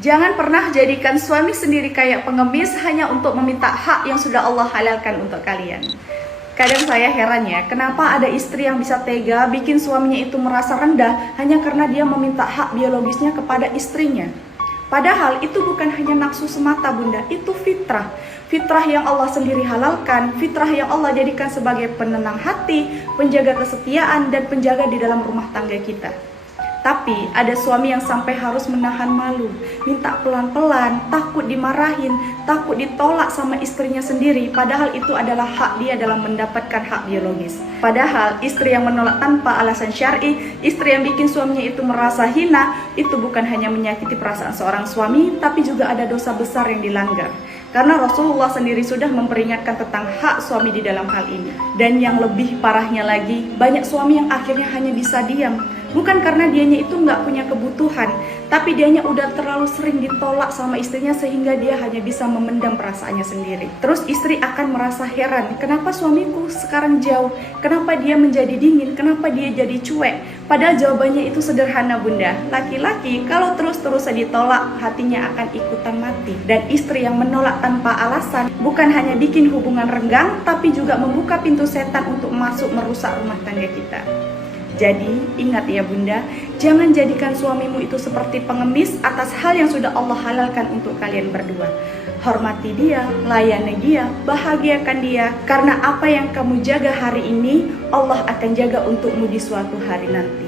Jangan pernah jadikan suami sendiri kayak pengemis hanya untuk meminta hak yang sudah Allah halalkan untuk kalian. Kadang saya heran ya, kenapa ada istri yang bisa tega bikin suaminya itu merasa rendah hanya karena dia meminta hak biologisnya kepada istrinya. Padahal itu bukan hanya nafsu semata bunda, itu fitrah. Fitrah yang Allah sendiri halalkan, fitrah yang Allah jadikan sebagai penenang hati, penjaga kesetiaan, dan penjaga di dalam rumah tangga kita. Tapi ada suami yang sampai harus menahan malu, minta pelan-pelan, takut dimarahin, takut ditolak sama istrinya sendiri, padahal itu adalah hak dia dalam mendapatkan hak biologis. Padahal istri yang menolak tanpa alasan syar'i, istri yang bikin suaminya itu merasa hina, itu bukan hanya menyakiti perasaan seorang suami, tapi juga ada dosa besar yang dilanggar. Karena Rasulullah sendiri sudah memperingatkan tentang hak suami di dalam hal ini. Dan yang lebih parahnya lagi, banyak suami yang akhirnya hanya bisa diam. Bukan karena dianya itu nggak punya kebutuhan, tapi dianya udah terlalu sering ditolak sama istrinya sehingga dia hanya bisa memendam perasaannya sendiri. Terus istri akan merasa heran, kenapa suamiku sekarang jauh? Kenapa dia menjadi dingin? Kenapa dia jadi cuek? Padahal jawabannya itu sederhana bunda. Laki-laki kalau terus-terusan ditolak, hatinya akan ikutan mati. Dan istri yang menolak tanpa alasan bukan hanya bikin hubungan renggang, tapi juga membuka pintu setan untuk masuk merusak rumah tangga kita. Jadi ingat ya bunda, jangan jadikan suamimu itu seperti pengemis atas hal yang sudah Allah halalkan untuk kalian berdua. Hormati dia, layani dia, bahagiakan dia, karena apa yang kamu jaga hari ini, Allah akan jaga untukmu di suatu hari nanti.